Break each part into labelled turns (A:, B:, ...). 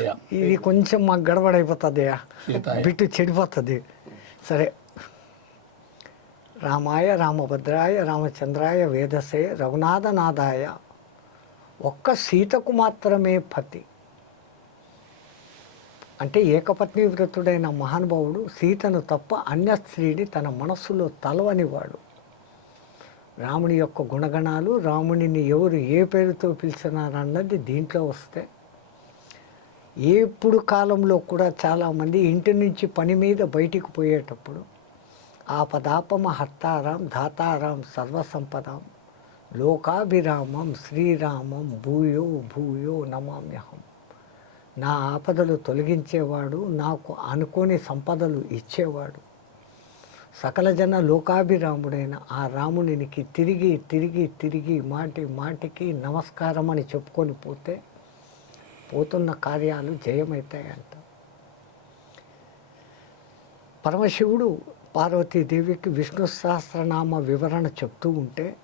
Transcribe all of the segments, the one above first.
A: సీతాయ.
B: ఇది కొంచెం మాకు గడబడైపోతుంది. బిట్టు చెడిపోతుంది. సరే. రామాయ రామభద్రాయ రామచంద్రాయ వేదసే రఘునాథనాథాయ. ఒక్క సీతకు మాత్రమే పతి. అంటే ఏకపత్ని వ్రతుడైన మహానుభావుడు సీతను తప్ప అన్య స్త్రీని తన మనస్సులో తలవనివాడు. రాముని యొక్క గుణగణాలు రామునిని ఎవరు ఏ పేరుతో పిలిచినారన్నది దీంట్లో వస్తే ఎప్పుడు కాలంలో కూడా చాలామంది ఇంటి నుంచి పని మీద బయటికి పోయేటప్పుడు ఆపదాపమ హర్తారాం ధాతారాం సర్వసంపదాం లోకాభిరామం శ్రీరామం భూయో భూయో నమామ్యహం. నా ఆపదలు తొలగించేవాడు నాకు అనుకోని సంపదలు ఇచ్చేవాడు. సకల జన లోకాభిరాముడైన ఆ రామునికి తిరిగి తిరిగి తిరిగి మాటి మాటికి నమస్కారం అని చెప్పుకొని పోతే పోతున్న కార్యాలు జయమవుతాయంట పరమశివుడు పార్వతీదేవికి విష్ణు సహస్రనామ వివరణ చెప్తూ ఉంటే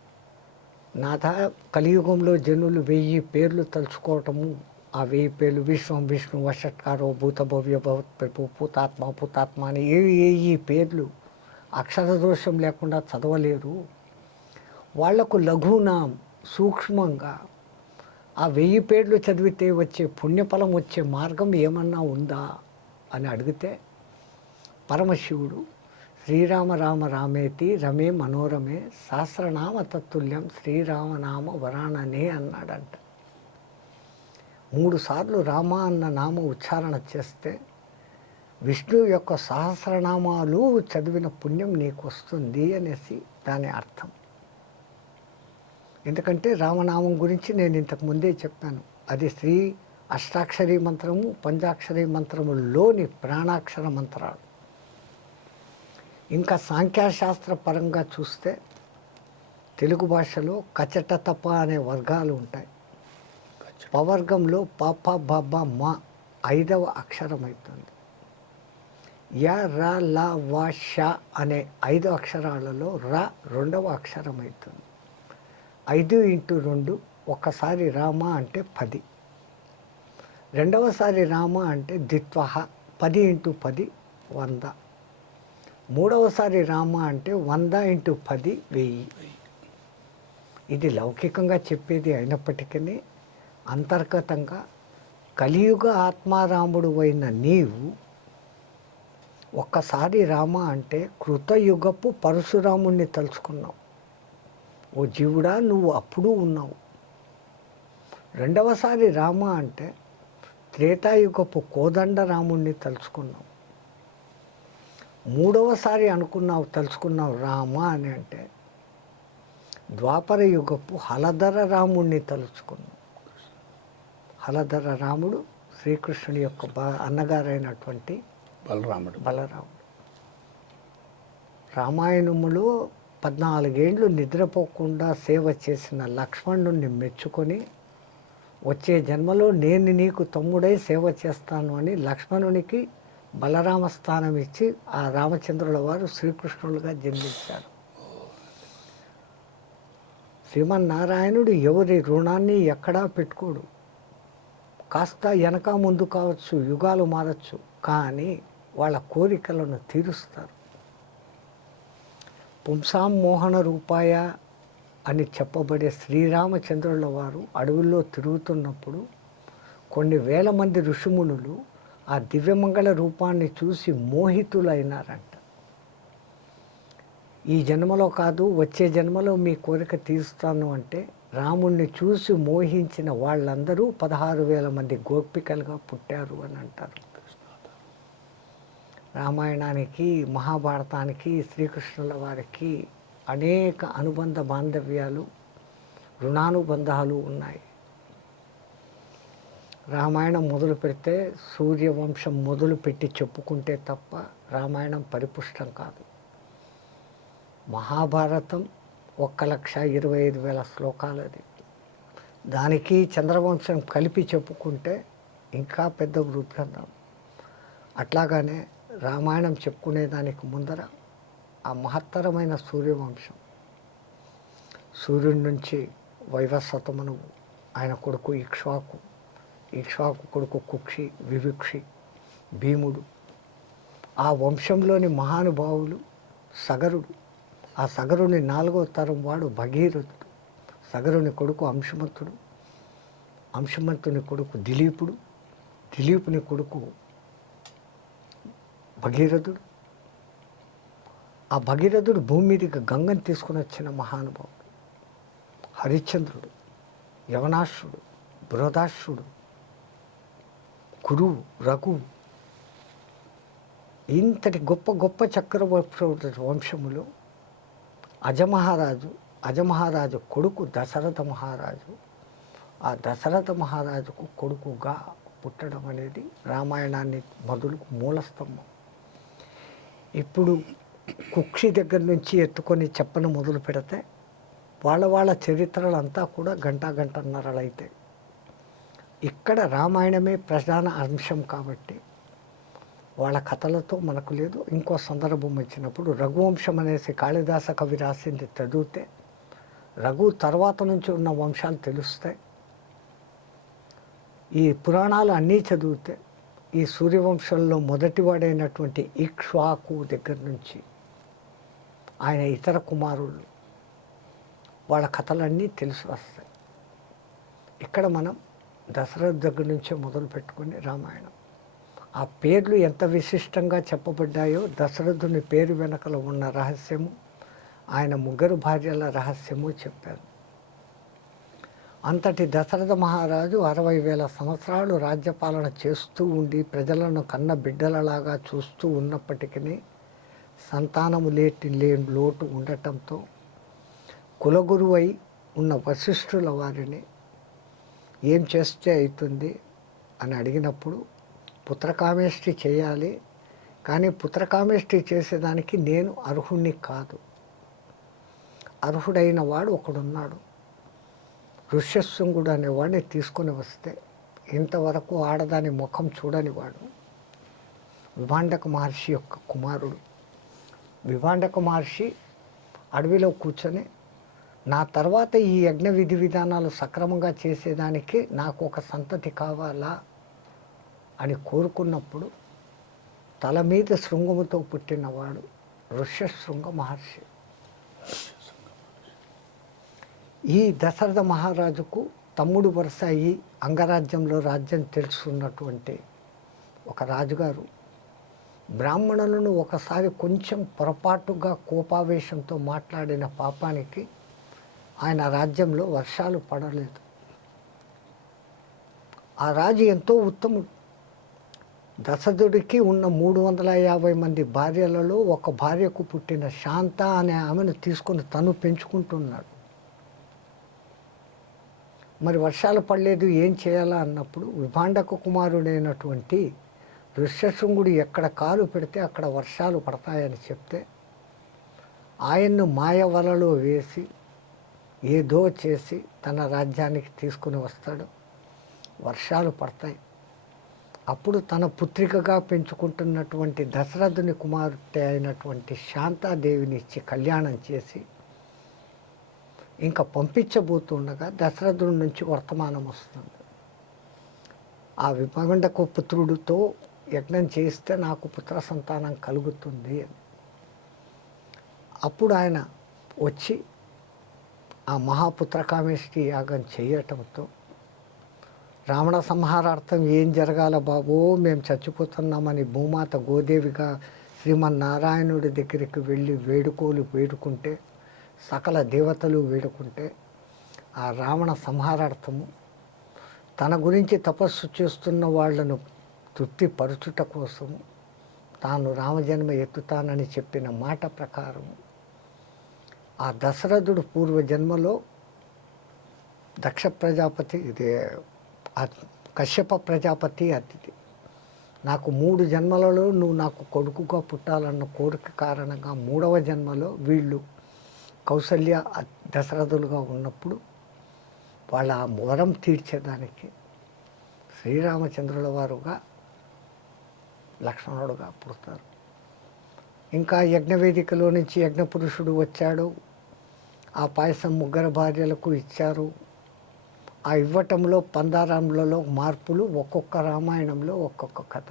B: నాథ కలియుగంలో జనులు వెయ్యి పేర్లు తలుచుకోవటము ఆ వెయ్యి పేర్లు విశ్వం విష్ణు వషట్కారో భూతభవ్య భవత్ ప్రభు పూతాత్మ పూతాత్మ అని ఏ ఈ పేర్లు అక్షర దోషం లేకుండా చదవలేరు. వాళ్ళకు లఘునాం సూక్ష్మంగా ఆ వెయ్యి పేర్లు చదివితే వచ్చే పుణ్యఫలం వచ్చే మార్గం ఏమన్నా ఉందా అని అడిగితే పరమశివుడు శ్రీరామ రామ రామేతి రమే మనోరమే సహస్రనామ తత్తుల్యం శ్రీరామనామ వరాణనే అన్నాడంట. మూడు సార్లు రామ అన్న నామ ఉచ్చారణ చేస్తే విష్ణు యొక్క సహస్రనామాలు చదివిన పుణ్యం నీకు వస్తుంది అనేసి దాని అర్థం. ఎందుకంటే రామనామం గురించి నేను ఇంతకు ముందే చెప్పాను. అది శ్రీ అష్టాక్షరి మంత్రము పంచాక్షరి మంత్రములోని ప్రాణాక్షర మంత్రాలు. ఇంకా సాంఖ్యాశాస్త్ర పరంగా చూస్తే తెలుగు భాషలో కచట తప అనే వర్గాలు ఉంటాయి. పవర్గంలో పాప బాబ మా ఐదవ అక్షరం అవుతుంది య ర ల వా ష అనే ఐదు అక్షరాలలో ర రెండవ అక్షరం అవుతుంది ఐదు ఇంటూ రెండు ఒక్కసారి రామ అంటే పది. రెండవసారి రామ అంటే ద్విత్వహ పది ఇంటూ పది వంద. మూడవసారి రామ అంటే వంద ఇంటూ పది వెయ్యి. ఇది లౌకికంగా చెప్పేది అయినప్పటికీ అంతర్గతంగా కలియుగ ఆత్మారాముడు అయిన నీవు ఒక్కసారి రామ అంటే కృతయుగపు పరశురాముణ్ణి తలుచుకున్నావు. ఓ జీవుడా నువ్వు అప్పుడు ఉన్నావు. రెండవసారి రామ అంటే త్రేతాయుగపు కోదండ రాముణ్ణి తలుచుకున్నావు. మూడవసారి అనుకున్నావు తలుచుకున్నావు రామ అని అంటే ద్వాపర యుగపు హలధర రాముణ్ణి తలుచుకున్నావు. హలధర రాముడు శ్రీకృష్ణుడి యొక్క బ అన్నగారైనటువంటి
A: బలరాముడు.
B: బలరాముడు. రామాయణములో పద్నాలుగేండ్లు నిద్రపోకుండా సేవ చేసిన లక్ష్మణుణ్ణి మెచ్చుకొని వచ్చే జన్మలో నేను నీకు తమ్ముడై సేవ చేస్తాను అని లక్ష్మణునికి బలరామ స్థానం ఇచ్చి ఆ రామచంద్రుల వారు శ్రీకృష్ణులుగా జన్మించారు. శ్రీమన్నారాయణుడు ఎవరి రుణాన్ని ఎక్కడా పెట్టుకోడు. కాస్త వెనక ముందు కావచ్చు యుగాలు మారచ్చు కానీ వాళ్ళ కోరికలను తీరుస్తారు. పుంసామోహన రూపాయ అని చెప్పబడే శ్రీరామచంద్రుల వారు అడవుల్లో తిరుగుతున్నప్పుడు కొన్ని వేల మంది ఋషిమునులు ఆ దివ్యమంగళ రూపాన్ని చూసి మోహితులైనారంట. ఈ జన్మలో కాదు వచ్చే జన్మలో మీ కోరిక తీరుస్తాను అంటే రాముణ్ణి చూసి మోహించిన వాళ్ళందరూ పదహారు వేల మంది గోపికలుగా పుట్టారు అని అంటారు. రామాయణానికి మహాభారతానికి శ్రీకృష్ణుల వారికి అనేక అనుబంధ బాంధవ్యాలు రుణానుబంధాలు ఉన్నాయి. రామాయణం మొదలు పెడితే సూర్యవంశం మొదలు పెట్టి చెప్పుకుంటే తప్ప రామాయణం పరిపుష్టం కాదు. మహాభారతం ఒక్క లక్ష ఇరవై ఐదు వేల శ్లోకాలది దానికి చంద్రవంశం కలిపి చెప్పుకుంటే ఇంకా పెద్ద వృద్ధంధం అట్లాగానే రామాయణం చెప్పుకునేదానికి ముందర ఆ మహత్తరమైన సూర్యవంశం. సూర్యుడి నుంచి వైవస్వతమును ఆయన కొడుకు ఇక్ష్వాకు ఇక్ష్వాకు కొడుకు కుక్షి వివిక్షి భీముడు. ఆ వంశంలోని మహానుభావులు సగరుడు. ఆ సగరుని నాలుగో తరం వాడు భగీరథుడు. సగరుని కొడుకు అంశమంతుడు. అంశమంతుని కొడుకు దిలీపుడు. దిలీపుని కొడుకు భగీరథుడు? ఆ భగీరథుడు భూమి మీదకి గంగని తీసుకుని వచ్చిన మహానుభావుడు. హరిశ్చంద్రుడు యవనాశ్రుడు బృహదాశ్రుడు కురువు రఘు. ఇంతటి గొప్ప గొప్ప చక్రవర్తి వంశములో అజమహారాజు అజమహారాజు కొడుకు దశరథ మహారాజు. ఆ దశరథ మహారాజుకు కొడుకుగా పుట్టడం అనేది రామాయణాన్ని మొదలు మూలస్తంభం. ఇప్పుడు కుక్షి దగ్గర నుంచి ఎత్తుకొని చెప్పను మొదలు పెడితే వాళ్ళ వాళ్ళ చరిత్రలంతా కూడా గంట గంటన్నరలు ఇక్కడ రామాయణమే ప్రధాన అంశం కాబట్టి వాళ్ళ కథలతో మనకు లేదు. ఇంకో సందర్భం వచ్చినప్పుడు రఘువంశం అనేసి కాళిదాస కవి రాసింది చదివితే రఘు తర్వాత నుంచి ఉన్న వంశాలు తెలుస్తాయి. ఈ పురాణాలు అన్నీ చదివితే ఈ సూర్యవంశంలో మొదటివాడైనటువంటి ఇక్ష్వాకు దగ్గర నుంచి ఆయన ఇతర కుమారులు వాళ్ళ కథలన్నీ తెలిసి వస్తాయి. ఇక్కడ మనం దశరథ్ దగ్గర నుంచే మొదలు పెట్టుకుని రామాయణం. ఆ పేర్లు ఎంత విశిష్టంగా చెప్పబడ్డాయో దశరథుని పేరు వెనకల ఉన్న రహస్యము ఆయన ముగ్గురు భార్యల రహస్యము చెప్పారు. అంతటి దశరథ మహారాజు అరవై వేల సంవత్సరాలు రాజ్యపాలన చేస్తూ ఉండి ప్రజలను కన్న బిడ్డలలాగా చూస్తూ ఉన్నప్పటికీ సంతానము లేటి లేని లోటు ఉండటంతో కులగురువై ఉన్న వశిష్ఠుల వారిని ఏం చేస్తే అవుతుంది అని అడిగినప్పుడు పుత్రకామేష్టి చేయాలి కానీ పుత్రకామేష్టి చేసేదానికి నేను అర్హుణ్ణి కాదు. అర్హుడైన వాడు ఒకడున్నాడు. ఋష్యశృంగుడు అనేవాడిని తీసుకుని వస్తే ఇంతవరకు ఆడదాని ముఖం చూడనివాడు వివాండక విభాండక మహర్షి యొక్క కుమారుడు. విభాండక మహర్షి అడవిలో కూర్చొని నా తర్వాత ఈ యజ్ఞ విధి విధానాలు సక్రమంగా చేసేదానికి నాకు ఒక సంతతి కావాలా? అని కోరుకున్నప్పుడు తల మీద శృంగముతో పుట్టినవాడు ఋష్యశృంగ మహర్షి. ఈ దశరథ మహారాజుకు తమ్ముడు వరుస అయ్యి అంగరాజ్యంలో రాజ్యం తెలుసున్నటువంటి ఒక రాజుగారు బ్రాహ్మణులను ఒకసారి కొంచెం పొరపాటుగా కోపావేశంతో మాట్లాడిన పాపానికి ఆయన రాజ్యంలో వర్షాలు పడలేదు. ఆ రాజు ఎంతో ఉత్తముడు. దశరథుడికి ఉన్న మూడు వందల యాభై మంది భార్యలలో ఒక భార్యకు పుట్టిన శాంత అనే ఆమెను తీసుకొని తను పెంచుకుంటున్నాడు. మరి వర్షాలు పడలేదు ఏం చేయాలా అన్నప్పుడు విభాండక కుమారుడైనటువంటి ఋష్యశృంగుడు ఎక్కడ కాలు పెడితే అక్కడ వర్షాలు పడతాయని చెప్తే ఆయన్ను మాయ వలలో వేసి ఏదో చేసి తన రాజ్యానికి తీసుకుని వస్తాడు. వర్షాలు పడతాయి. అప్పుడు తన పుత్రికగా పెంచుకుంటున్నటువంటి దశరథుని కుమార్తె అయినటువంటి శాంతాదేవిని ఇచ్చి కళ్యాణం చేసి ఇంకా పంపించబోతుండగా దశరథుడి నుంచి వర్తమానం వస్తుంది. ఆ విభగండకు పుత్రుడితో యజ్ఞం చేస్తే నాకు పుత్ర సంతానం కలుగుతుంది అని. అప్పుడు ఆయన వచ్చి ఆ మహాపుత్రకామేశ్వరి యాగం చేయటంతో రావణ సంహారార్థం ఏం జరగాల బాబో మేము చచ్చిపోతున్నామని భూమాత గోదేవిగా శ్రీమన్నారాయణుడి దగ్గరికి వెళ్ళి వేడుకోలు వేడుకుంటే సకల దేవతలు వేడుకుంటే ఆ రావణ సంహారార్థము తన గురించి తపస్సు చేస్తున్న వాళ్ళను తృప్తిపరచుట కోసము తాను రామజన్మ ఎత్తుతానని చెప్పిన మాట ప్రకారం ఆ దశరథుడు పూర్వజన్మలో దక్ష ప్రజాపతి ఇది కశ్యప ప్రజాపతి అతిథి. నాకు మూడు జన్మలలో నువ్వు నాకు కొడుకుగా పుట్టాలన్న కోరిక కారణంగా మూడవ జన్మలో వీళ్ళు కౌసల్య దశరథులుగా ఉన్నప్పుడు వాళ్ళ వరం తీర్చేదానికి శ్రీరామచంద్రుల వారుగా లక్ష్మణుడుగా పుడతారు. ఇంకా యజ్ఞవేదికలో నుంచి యజ్ఞపురుషుడు వచ్చాడు. ఆ పాయసం ముగ్గురు భార్యలకు ఇచ్చారు. ఆ ఇవ్వటంలో పందారాములలో మార్పులు ఒక్కొక్క రామాయణంలో ఒక్కొక్క కథ.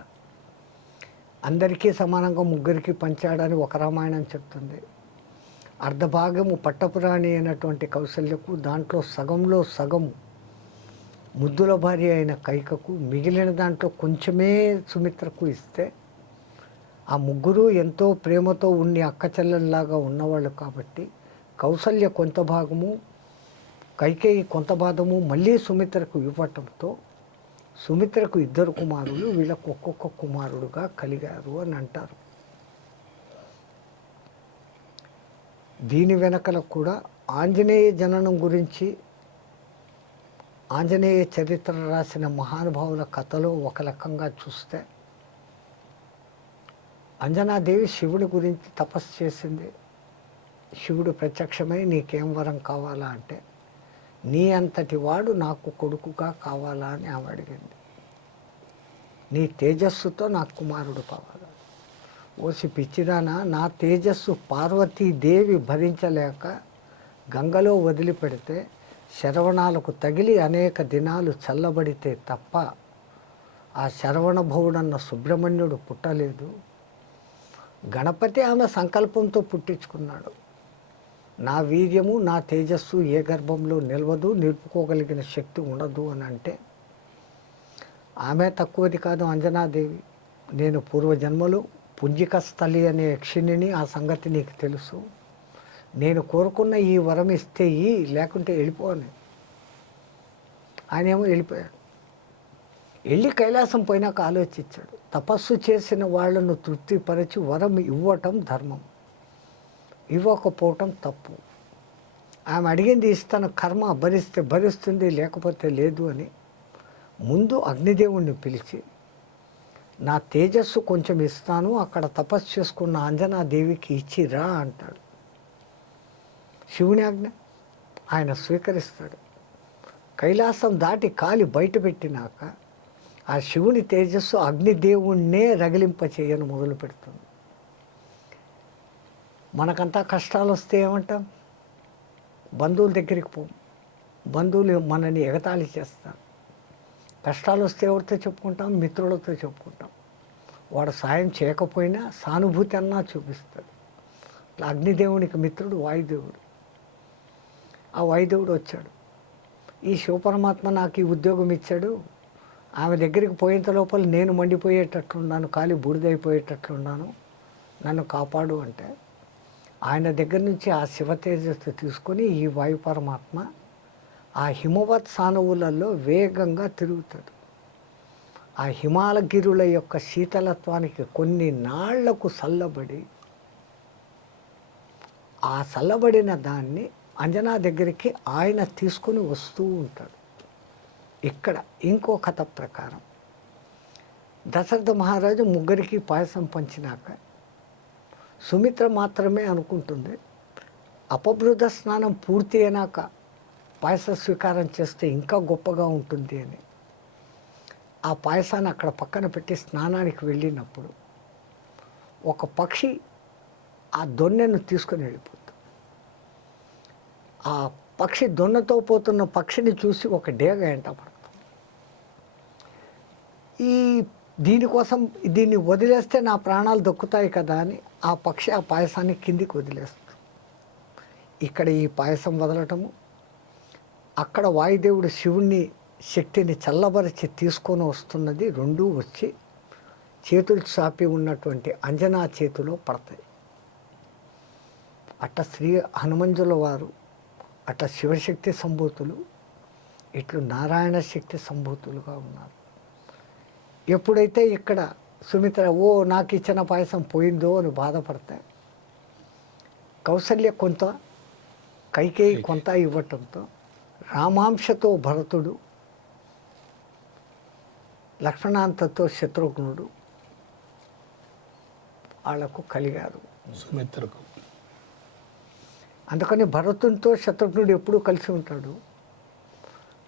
B: అందరికీ సమానంగా ముగ్గురికి పంచాడని ఒక రామాయణం చెప్తుంది. అర్ధభాగము పట్టపురాణి అయినటువంటి కౌశల్యకు దాంట్లో సగంలో సగము ముద్దుల భార్య అయిన కైకకు మిగిలిన దాంట్లో కొంచెమే సుమిత్రకు ఇస్తే ఆ ముగ్గురు ఎంతో ప్రేమతో ఉండి అక్క చెల్లెల్లాగా ఉన్నవాళ్ళు కాబట్టి కౌసల్య కొంత భాగము కైకేయి కొంత భాగము మళ్ళీ సుమిత్రకు ఇవ్వటంతో సుమిత్రకు ఇద్దరు కుమారులు వీళ్ళకు ఒక్కొక్క కుమారుడుగా కలిగారు అని అంటారు. దీని వెనకల కూడా ఆంజనేయ జననం గురించి ఆంజనేయ చరిత్ర రాసిన మహానుభావుల కథలో ఒక రకంగా చూస్తే అంజనాదేవి శివుడి గురించి తపస్సు చేసింది. శివుడు ప్రత్యక్షమై నీకేం వరం కావాలా అంటే నీ అంతటి వాడు నాకు కొడుకుగా కావాలా అని ఆమె అడిగింది. నీ తేజస్సుతో నాకు కుమారుడు కావాలా? ఓసి పిచ్చిదానా నా తేజస్సు పార్వతీదేవి భరించలేక గంగలో వదిలిపెడితే శరవణాలకు తగిలి అనేక దినాలు చల్లబడితే తప్ప ఆ శరవణ భవుడన్న సుబ్రహ్మణ్యుడు పుట్టలేదు. గణపతి ఆమె సంకల్పంతో పుట్టించుకున్నాడు. నా వీర్యము నా తేజస్సు ఏ గర్భంలో నిలవదు నిలుపుకోగలిగిన శక్తి ఉండదు అని అంటే ఆమె తక్కువది కాదు అంజనాదేవి. నేను పూర్వజన్మలో పుంజిక స్థలి అనే యక్షిణిని ఆ సంగతి నీకు తెలుసు. నేను కోరుకున్న ఈ వరం ఇస్తే ఈ లేకుంటే వెళ్ళిపోని ఆయన ఏమో వెళ్ళిపోయాడు. వెళ్ళి కైలాసం పోయినాక ఆలోచించాడు. తపస్సు చేసిన వాళ్ళను తృప్తిపరిచి వరం ఇవ్వటం ధర్మం. ఇవ్వకపోవటం తప్పు. ఆమె అడిగింది ఇస్తాను కర్మ భరిస్తే భరిస్తుంది లేకపోతే లేదు అని. ముందు అగ్నిదేవుణ్ణి పిలిచి నా తేజస్సు కొంచెం ఇస్తాను అక్కడ తపస్సు చేసుకున్న అంజనాదేవికి ఇచ్చిరా అంటాడు. శివుని ఆజ్ఞ? ఆయన స్వీకరిస్తాడు. కైలాసం దాటి కాలి బయట పెట్టినాక ఆ శివుని తేజస్సు అగ్నిదేవుణ్ణే రగిలింప చేయను మొదలు పెడుతుంది. మనకంతా కష్టాలు వస్తే ఏమంటాం? బంధువుల దగ్గరికి పోం. బంధువులు మనని ఎగతాళి చేస్తారు. కష్టాలు వస్తే ఎవరితో చెప్పుకుంటాం? మిత్రులతో చెప్పుకుంటాం. వాడు సాయం చేయకపోయినా సానుభూతి అన్నా చూపిస్తాడు ఇట్లా అగ్నిదేవునికి మిత్రుడు వాయుదేవుడు. ఆ వాయుదేవుడు వచ్చాడు. ఈ శివపరమాత్మ నాకు ఈ ఉద్యోగం ఇచ్చాడు. ఆమె దగ్గరికి పోయేంత లోపల నేను మండిపోయేటట్లున్నాను కాలి బూడిదైపోయేటట్లున్నాను. నన్ను కాపాడు అంటే ఆయన దగ్గర నుంచి ఆ శివ తేజస్సు తీసుకొని ఈ వాయు పరమాత్మ ఆ హిమవత్ సానువులలో వేగంగా తిరుగుతాడు. ఆ హిమాలగిరుల యొక్క శీతలత్వానికి కొన్ని నాళ్ళకు చల్లబడి ఆ చల్లబడిన దాన్ని అంజనా దగ్గరికి ఆయన తీసుకొని వస్తూ ఉంటాడు. ఇక్కడ ఇంకో కథ ప్రకారం. దశరథ మహారాజు ముగ్గురికి పాయసం పంచినాక సుమిత్ర మాత్రమే అనుకుంటుంది అపభృత స్నానం పూర్తి అయినాక పాయస స్వీకారం చేస్తే ఇంకా గొప్పగా ఉంటుంది అని. ఆ పాయసాన్ని అక్కడ పక్కన పెట్టి స్నానానికి వెళ్ళినప్పుడు ఒక పక్షి ఆ దొన్నెను తీసుకొని వెళ్ళిపోతుంది. ఆ పక్షి దొన్నతో పోతున్న పక్షిని చూసి ఒక డేగ ఎంట పడుతుంది. ఈ దీనికోసం దీన్ని వదిలేస్తే నా ప్రాణాలు దొక్కుతాయి కదా అని ఆ పక్షి ఆ పాయసాన్ని కిందికి వదిలేస్తుంది. ఇక్కడ ఈ పాయసం వదలటము అక్కడ వాయుదేవుడు శివుణ్ణి శక్తిని చల్లబరిచి తీసుకొని వస్తున్నది రెండూ వచ్చి చేతులు చాపి ఉన్నటువంటి అంజనా చేతిలో పడతాయి. అట్ట శ్రీ హనుమంజుల వారు అట్ట శివశక్తి సంభూతులు ఇట్లు నారాయణ శక్తి సంభూతులుగా ఉన్నారు. ఎప్పుడైతే ఇక్కడ సుమిత్ర ఓ నాకు ఇచ్చిన పాయసం పోయిందో అని బాధపడతాయి కౌసల్య కొంత కైకేయి. కొంత ఇవ్వటంతో రామాంశతో భరతుడు లక్ష్మణాంతతో శత్రుఘ్నుడు వాళ్ళకు కలిగారు.
A: సుమిత్రకు.
B: అందుకని భరతునితో శత్రుఘ్నుడు ఎప్పుడూ కలిసి ఉంటాడు.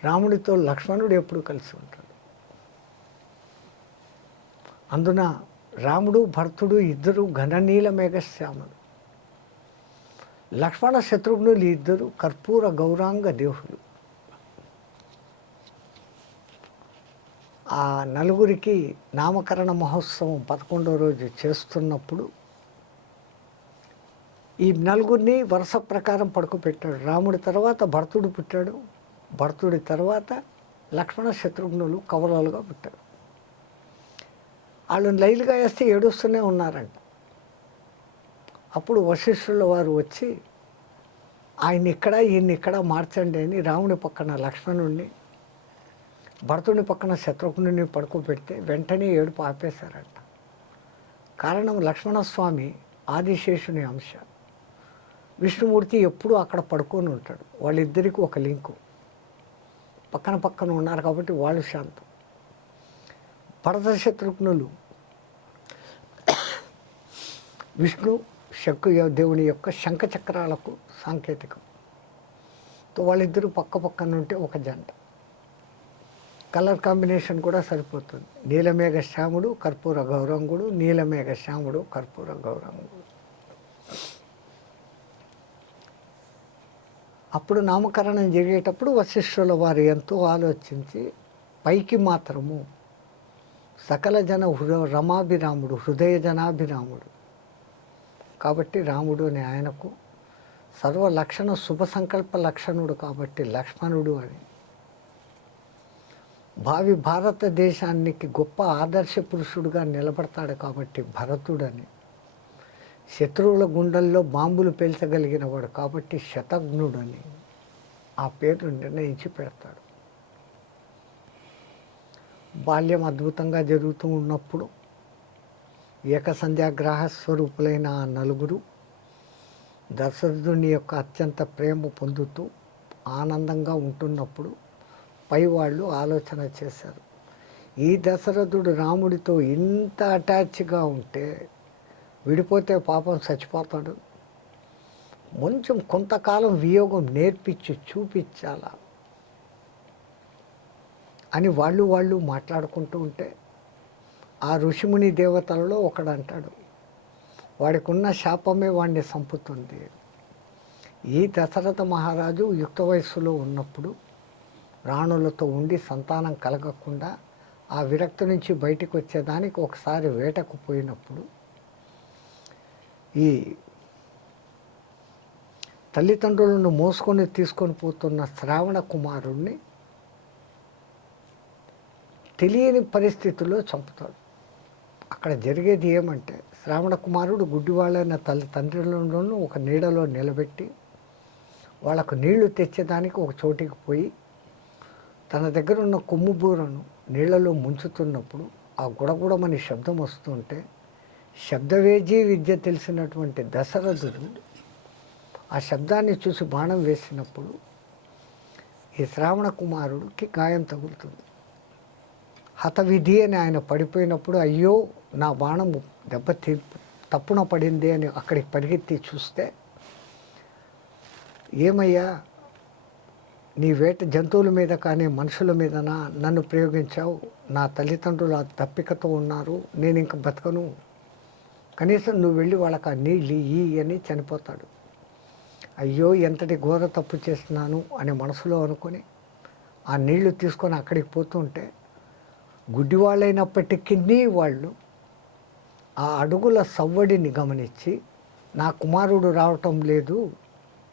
B: రాముడితో లక్ష్మణుడు ఎప్పుడూ కలిసి ఉంటాడు. అందున రాముడు భరతుడు ఇద్దరు ఘననీల మేఘశ్యాములు లక్ష్మణ శత్రుఘ్నులు ఇద్దరు కర్పూర గౌరాంగ దేహులు. ఆ నలుగురికి నామకరణ మహోత్సవం పదకొండో రోజు చేస్తున్నప్పుడు ఈ నలుగురిని వరుస ప్రకారం పడుకోపెట్టాడు రాముడి తర్వాత భరతుడు పుట్టాడు. భరతుడి తర్వాత లక్ష్మణ శత్రుఘ్నులు కవలాలుగా పుట్టారు. వాళ్ళు లైలుగా వేస్తే ఏడుస్తూనే ఉన్నారంట. అప్పుడు వశిష్ఠుల వారు వచ్చి ఆయన ఇక్కడ ఈయన్ని ఇక్కడ మార్చండి అని రాముడి పక్కన లక్ష్మణుడిని భరతుని పక్కన శత్రుఘ్నుని పడుకోబెడితే వెంటనే ఏడుపు ఆపేశారంట. కారణం లక్ష్మణస్వామి ఆదిశేషుని అంశ. విష్ణుమూర్తి ఎప్పుడూ అక్కడ పడుకొని ఉంటాడు. వాళ్ళిద్దరికీ ఒక లింకు. పక్కన పక్కన ఉన్నారు కాబట్టి వాళ్ళు శాంతం. భరత శత్రుఘ్నులు విష్ణు శక్కు దేవుని యొక్క శంఖ చక్రాలకు సాంకేతికం వాళ్ళిద్దరూ పక్క పక్కన ఉంటే ఒక జంట. కలర్ కాంబినేషన్ కూడా సరిపోతుంది. నీలమేఘ శ్యాముడు కర్పూర గౌరంగుడు నీలమేఘ శ్యాముడు కర్పూర గౌరంగుడు. అప్పుడు నామకరణం జరిగేటప్పుడు వశిష్ఠుల వారు ఎంతో ఆలోచించి పైకి మాత్రము సకల జన హృ రమాభిరాముడు హృదయ జనాభిరాముడు. కాబట్టి రాముడు అని ఆయనకు సర్వ లక్షణ శుభ సంకల్ప లక్షణుడు కాబట్టి లక్ష్మణుడు అని భావి భారతదేశానికి గొప్ప ఆదర్శ పురుషుడుగా నిలబడతాడు కాబట్టి భరతుడని. శత్రువుల గుండెల్లో బాంబులు పేల్చగలిగిన వాడు కాబట్టి శతఘ్నుడని ఆ పేరు నిర్ణయించి పెడతాడు. బాల్యం అద్భుతంగా జరుగుతూ ఉన్నప్పుడు ఏకసంధ్యాగ్రహ స్వరూపులైన ఆ నలుగురు దశరథుని యొక్క అత్యంత ప్రేమ పొందుతూ ఆనందంగా ఉంటున్నప్పుడు పై వాళ్ళు ఆలోచన చేశారు. ఈ దశరథుడు రాముడితో ఇంత అటాచ్గా ఉంటే విడిపోతే పాపం చచ్చిపోతాడు. కొంచెం కొంతకాలం వియోగం నేర్పించి చూపించాలా అని వాళ్ళు వాళ్ళు మాట్లాడుకుంటూ ఉంటే ఆ ఋషిముని దేవతలలో ఒకడు అంటాడు వాడికి ఉన్న శాపమే వాడిని చంపుతుంది ఈ దశరథ మహారాజు యుక్త వయస్సులో ఉన్నప్పుడు రాణులతో ఉండి సంతానం కలగకుండా ఆ విరక్తి నుంచి బయటకు వచ్చేదానికి ఒకసారి వేటకు పోయినప్పుడు ఈ తల్లిదండ్రులను మోసుకొని తీసుకొని పోతున్న శ్రావణ కుమారుణ్ణి తెలియని పరిస్థితుల్లో చంపుతాడు. అక్కడ జరిగేది ఏమంటే శ్రావణ కుమారుడు గుడ్డివాళ్ళైన తల్లి తండ్రులను ఒక నీడలో నిలబెట్టి వాళ్ళకు నీళ్ళు తెచ్చేదానికి ఒక చోటికి పోయి తన దగ్గర ఉన్న కొమ్ము బూరను నీళ్ళలో ముంచుతున్నప్పుడు ఆ గుడగుడమని శబ్దం వస్తుంటే శబ్దవేజీ విద్య తెలిసినటువంటి దశరథుడు ఆ శబ్దాన్ని చూసి బాణం వేసినప్పుడు ఈ శ్రావణ కుమారుడికి గాయం తగులుతుంది. హతవిధి అని ఆయన పడిపోయినప్పుడు అయ్యో నా బాణం దెబ్బ తీ తప్పున పడింది అని అక్కడికి పరిగెత్తి చూస్తే ఏమయ్యా నీ వేట జంతువుల మీద కానీ మనుషుల మీదనా నన్ను ప్రయోగించావు? నా తల్లిదండ్రులు ఆ తప్పికతో ఉన్నారు నేను ఇంక బతకను. కనీసం నువ్వు వెళ్ళి వాళ్ళకి ఆ నీళ్ళు ఈ అని చనిపోతాడు. అయ్యో ఎంతటి ఘోర తప్పు చేస్తున్నాను అని మనసులో అనుకొని ఆ నీళ్ళు తీసుకొని అక్కడికి పోతుంటే గుడ్డివాళ్ళైనప్పటికీ వాళ్ళు ఆ అడుగుల సవ్వడిని గమనించి నా కుమారుడు రావటం లేదు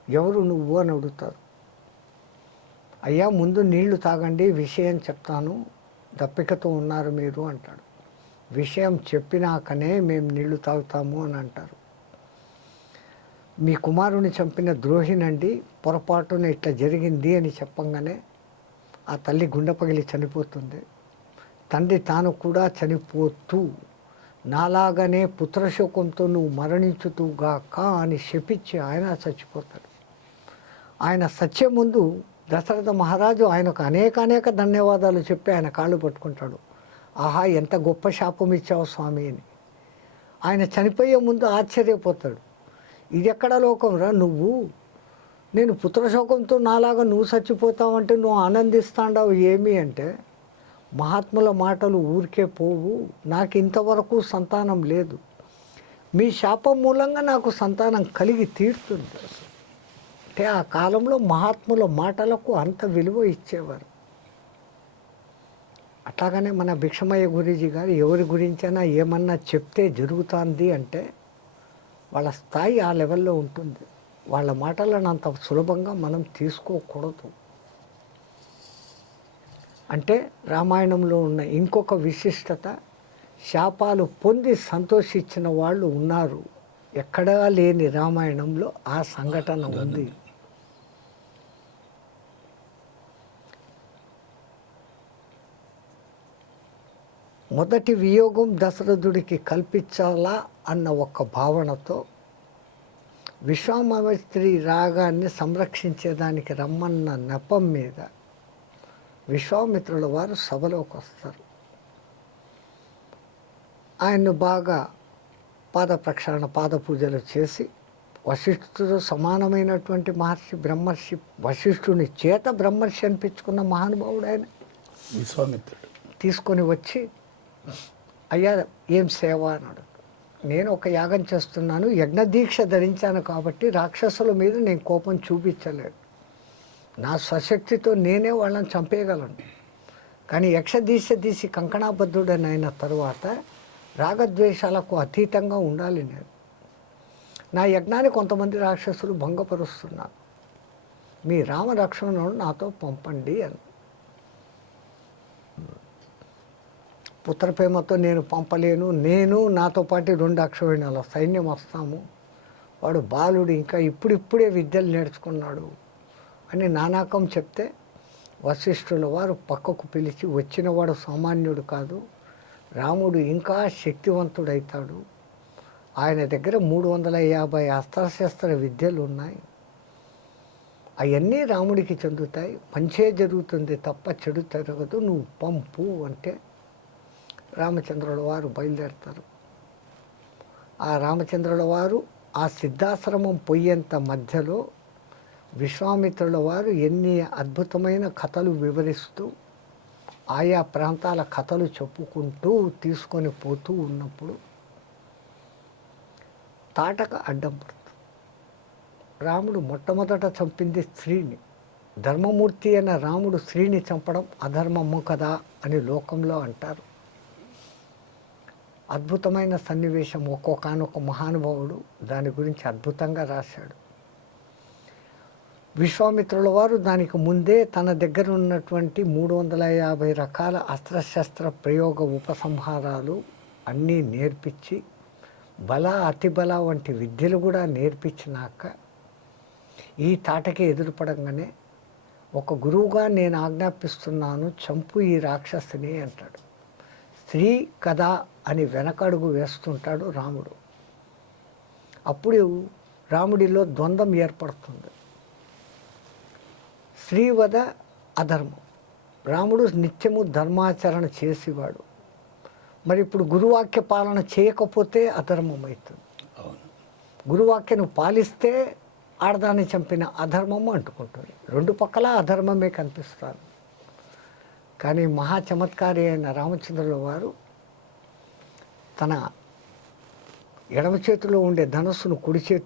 B: ఎవరు నువ్వు అని అడుగుతారు. అయ్యా ముందు నీళ్ళు తాగండి విషయం చెప్తాను. దప్పికతో ఉన్నారు మీరు అంటాడు. విషయం చెప్పినాకనే మేము నీళ్ళు తాగుతాము అని అంటారు. మీ కుమారుని చంపిన ద్రోహినండి పొరపాటున ఇట్లా జరిగింది అని చెప్పంగానే ఆ తల్లి గుండె పగిలి చనిపోతుంది. తండ్రి తాను కూడా చనిపోతూ నాలాగానే పుత్రశోకంతో నువ్వు మరణించుతూగాక అని శపించి ఆయన చచ్చిపోతాడు. ఆయన సత్యం ముందు దశరథ మహారాజు ఆయనకు అనేక అనేక ధన్యవాదాలు చెప్పి ఆయన కాళ్ళు పట్టుకుంటాడు. ఆహా ఎంత గొప్ప శాపం ఇచ్చావు స్వామి అని. ఆయన చనిపోయే ముందు ఆశ్చర్యపోతాడు. ఇది ఎక్కడ లోకంరా నువ్వు? నేను పుత్రశోకంతో నాలాగా నువ్వు చచ్చిపోతావంటే నువ్వు ఆనందిస్తాండావు ఏమి అంటే మహాత్ముల మాటలు ఊరికే పోవు. నాకు ఇంతవరకు సంతానం లేదు. మీ శాపం మూలంగా నాకు సంతానం కలిగి తీరుతుంది. అంటే ఆ కాలంలో మహాత్ముల మాటలకు అంత విలువ ఇచ్చేవారు. అట్లాగనే మన భిక్షమయ్య గురూజీ గారు ఎవరి గురించైనా ఏమన్నా చెప్తే జరుగుతుంది అంటే వాళ్ళ స్థాయి ఆ లెవెల్లో ఉంటుంది. వాళ్ళ మాటలను అంత సులభంగా మనం తీసుకోకూడదు. అంటే రామాయణంలో ఉన్న ఇంకొక విశిష్టత శాపాలు పొంది సంతోషించిన వాళ్ళు ఉన్నారు. ఎక్కడా లేని రామాయణంలో ఆ సంఘటన ఉంది. మొదటి వియోగం దశరథుడికి కల్పించాలా అన్న ఒక భావనతో విశ్వామిత్రి రాగాన్ని సంరక్షించేదానికి రమ్మన్న నెపం మీద విశ్వామిత్రుల వారు సభలోకి వస్తారు. ఆయన్ను బాగా పాద ప్రక్షాళన పాద పూజలు చేసి వశిష్ఠుడు సమానమైనటువంటి మహర్షి బ్రహ్మర్షి వశిష్ఠుని చేత బ్రహ్మర్షి అనిపించుకున్న మహానుభావుడు ఆయన.
A: విశ్వామిత్రుడు.
B: తీసుకొని వచ్చి అయ్యా ఏం సేవ అన్నాడు. నేను ఒక యాగం చేస్తున్నాను యజ్ఞదీక్ష ధరించాను కాబట్టి రాక్షసుల మీద నేను కోపం చూపించలేదు. నా స్వశక్తితో నేనే వాళ్ళని చంపేయగలను. కానీ యక్షదీశ తీసి కంకణాబద్ధుడని అయిన తరువాత రాగద్వేషాలకు అతీతంగా ఉండాలి నేను. నా యజ్ఞాన్ని కొంతమంది రాక్షసులు భంగపరుస్తున్నారు. మీ రామరక్షణను నాతో పంపండి అని పుత్రప్రేమతో నేను పంపలేను నేను నాతో పాటు రెండు అక్షవిణాల సైన్యం వస్తాము. వాడు బాలుడు ఇంకా ఇప్పుడిప్పుడే విద్యలు నేర్చుకున్నాడు అని నానాకం చెప్తే వశిష్ఠుల వారు పక్కకు పిలిచి వచ్చినవాడు సామాన్యుడు కాదు రాముడు ఇంకా శక్తివంతుడవుతాడు ఆయన దగ్గర మూడు వందల యాభై అస్త్రశస్త్ర విద్యలు ఉన్నాయి. అవన్నీ రాముడికి చెందుతాయి. మంచే జరుగుతుంది తప్ప చెడు జరగదు. నువ్వు పంపు అంటే రామచంద్రుల వారు బయలుదేరుతారు. ఆ రామచంద్రుల వారు ఆ సిద్ధాశ్రమం పొయ్యేంత మధ్యలో విశ్వామిత్రుల వారు ఎన్ని అద్భుతమైన కథలు వివరిస్తూ ఆయా ప్రాంతాల కథలు చెప్పుకుంటూ తీసుకొని పోతూ ఉన్నప్పుడు తాటక అడ్డం పడుతుంది. రాముడు మొట్టమొదట చంపింది స్త్రీని. ధర్మమూర్తి అయిన రాముడు స్త్రీని చంపడం అధర్మము కదా అని లోకంలో అంటారు. అద్భుతమైన సన్నివేశం ఒక్కొక్కనొక మహానుభావుడు దాని గురించి అద్భుతంగా రాశాడు. విశ్వామిత్రుల వారు దానికి ముందే తన దగ్గర ఉన్నటువంటి మూడు వందల యాభై రకాల అస్త్రశస్త్ర ప్రయోగ ఉపసంహారాలు అన్నీ నేర్పించి బల అతిబల వంటి విద్యలు కూడా నేర్పించినాక ఈ తాటకి ఎదురుపడంగానే ఒక గురువుగా నేను ఆజ్ఞాపిస్తున్నాను చంపు ఈ రాక్షసుని అంటాడు. స్త్రీ కథ అని వెనకడుగు వేస్తుంటాడు రాముడు. అప్పుడు రాముడిలో ద్వంద్వం ఏర్పడుతుంది. స్త్రీవద అధర్మం. రాముడు నిత్యము ధర్మాచరణ చేసేవాడు. మరి ఇప్పుడు గురువాక్య పాలన చేయకపోతే అధర్మం అవుతుంది
A: అవును.
B: గురువాక్యను పాలిస్తే ఆడదాన్ని చంపిన అధర్మము అంటుకుంటుంది. రెండు పక్కల అధర్మమే కనిపిస్తారు కానీ మహా చమత్కారి అయిన రామచంద్రుల వారు తన ఎడమ చేతిలో ఉండే ధనస్సును కుడి చేతిలో